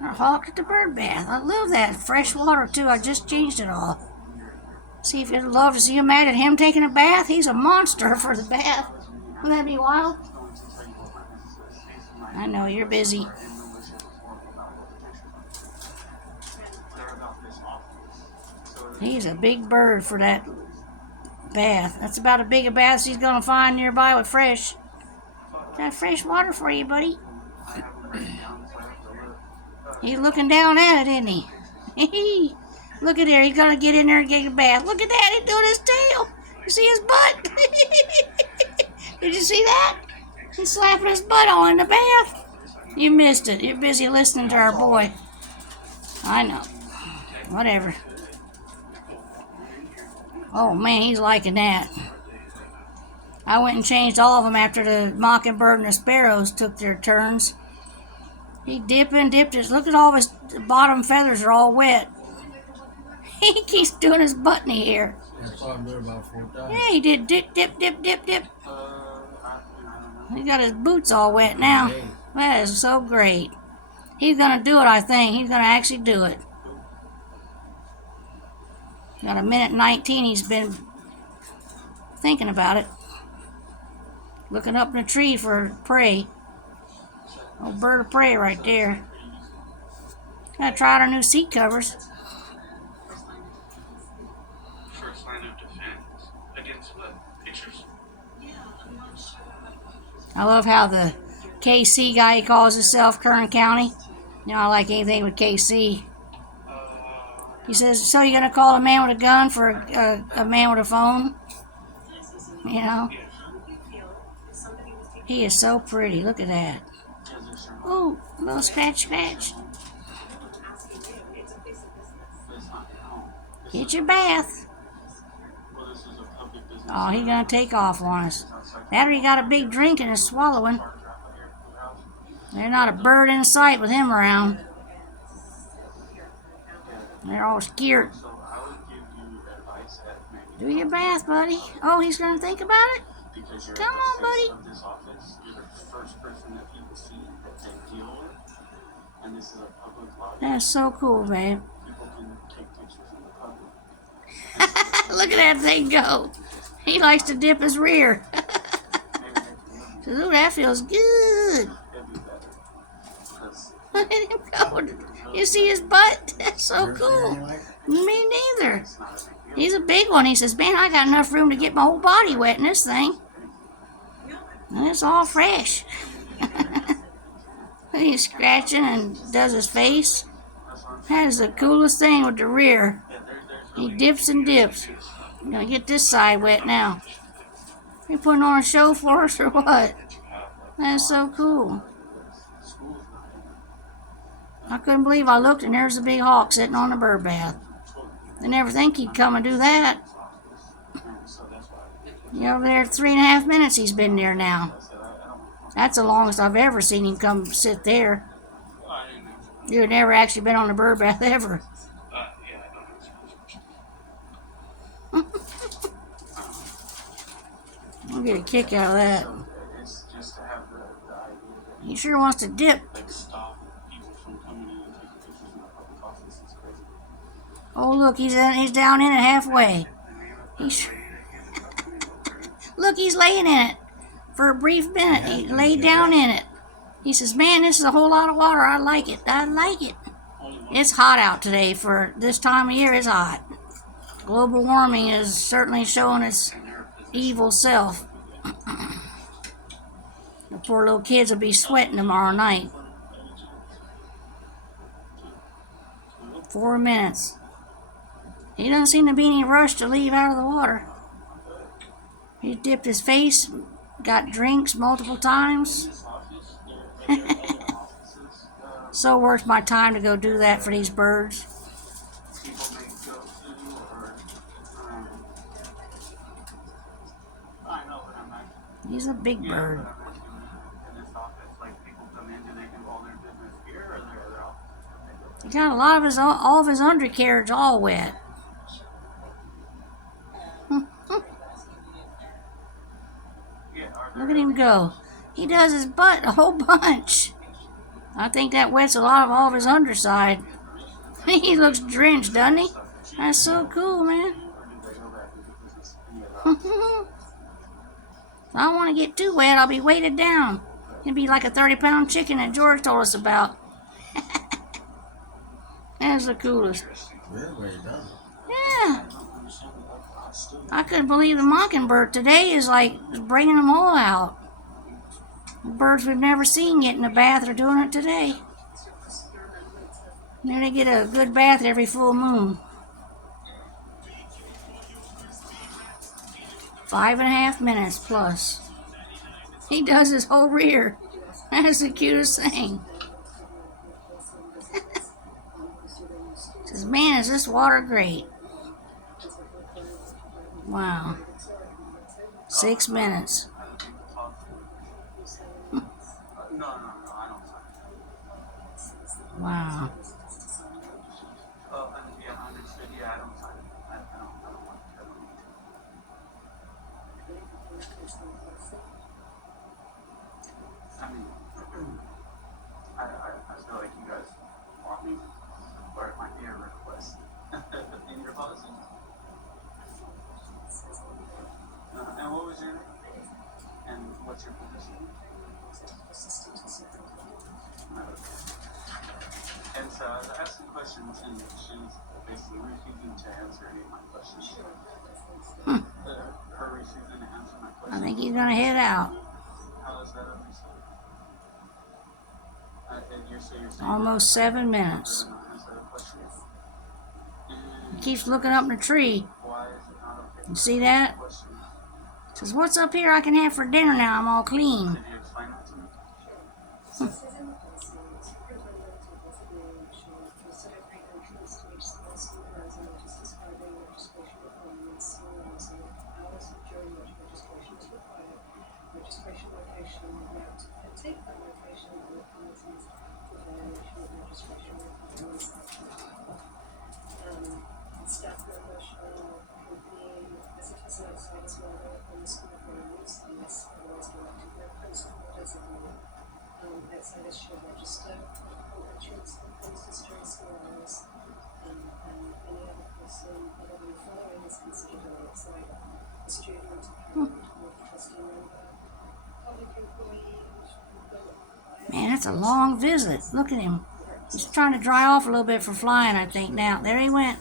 Our hawk at the bird bath. I love that. Fresh water, too. I just changed it all. See if you'd love to see him at it. Him taking a bath. He's a monster for the bath. Wouldn't that be wild? I know, you're busy. He's a big bird for that bath. That's about as big a bath as he's going to find nearby with fresh. Got fresh water for you, buddy. He's looking down at it, isn't he? Look at there. He's going to get in there and get a bath. Look at that. He's doing his tail. You see his butt? Did you see that? He's slapping his butt on in the bath. You missed it. You're busy listening to our boy. I know. Whatever. Oh, man, he's liking that. I went and changed all of them after the mockingbird and the sparrows took their turns. He dipped his. Look at all his bottom feathers are all wet. He keeps doing his buttony here. I saw him do it about 4 times. Yeah, he did dip. He got his boots all wet now. That is so great. He's going to do it, I think. He's going to actually do it. Got a minute 19. He's been thinking about it. Looking up in the tree for prey. Old bird of prey right there. Gotta try out our new seat covers. First line of defense against what? Pictures? I love how the KC guy, he calls himself Kern County. You know, I like anything with KC. He says, so you're gonna call a man with a gun for a man with a phone? You know? He is so pretty. Look at that. Ooh, a little scratch. Get your bath. Oh, he's gonna take off on us. That or he got a big drink and is swallowing. There's not a bird in sight with him around. They're all scared. Do your bath, buddy. Oh, he's gonna think about it? Come on, buddy. That's so cool, babe. Look at that thing go. He likes to dip his rear. Says, ooh, that feels good. Look at him go. You see his butt? That's so cool. Me neither. He's a big one. He says, man, I got enough room to get my whole body wet in this thing. And it's all fresh. He's scratching and does his face. That is the coolest thing with the rear. He dips and dips. I'm gonna get this side wet now. You putting on a show for us or what? That's so cool. I couldn't believe I looked and there's a big hawk sitting on the bird bath. I never think he'd come and do that. You're over there 3.5 minutes he's been there now. That's the longest I've ever seen him come sit there. You've never actually been on a bird bath ever. I'll get a kick out of that. He sure wants to dip. Oh, look, he's down in it halfway. Look, he's laying in it for a brief minute. He laid down in it. He says, man, this is a whole lot of water. I like it. It's hot out today. For this time of year, it's hot. Global warming is certainly showing its evil self. The poor little kids will be sweating tomorrow night. 4 minutes. He doesn't seem to be any rush to leave out of the water. He dipped his face, got drinks multiple times. So worth my time to go do that for these birds. He's a big bird. He got a lot of all of his undercarriage all wet. Look at him go. He does his butt a whole bunch. I think that wets a lot of all of his underside. He looks drenched, doesn't he? That's so cool, man. If I don't want to get too wet, I'll be weighted down. It'd be like a 30-pound chicken that George told us about. That's the coolest. Really done. Yeah. I couldn't believe the mockingbird today is like bringing them all out. Birds we've never seen get in the bath are doing it today. And then they get a good bath every full moon. 5.5 minutes plus. He does his whole rear. That's the cutest thing. Says, man, is this water great? Wow. 6 minutes. No, I don't sign. Wow. Oh, yeah, I understood. Yeah, I don't sign it. I don't want to. I mean, I feel like you guys want me, or it might be a request in your policy. And what was your name? And what's your position? And so I was asking questions, and she was basically refusing to answer any of my questions. Her refusing to answer my I questions. think he's gonna head out. How is that understood? And you're saying Almost 7 minutes. you're not answer the question? He keeps looking up in the tree. Why is it not okay? You see that? Question. Says, what's up here I can have for dinner now? I'm all clean. Did you explain that to me? Staff members shall accompany visitors outside as well on the school grounds unless otherwise directed by principal or designate. Outsiders shall register for entrance and premises during school hours, and any other person other than the following is considered an outsider: a student, a parent, or a trustee member, public employee, Man, that's a long visit. Look at him. He's trying to dry off a little bit for flying, I think. Now, there he went.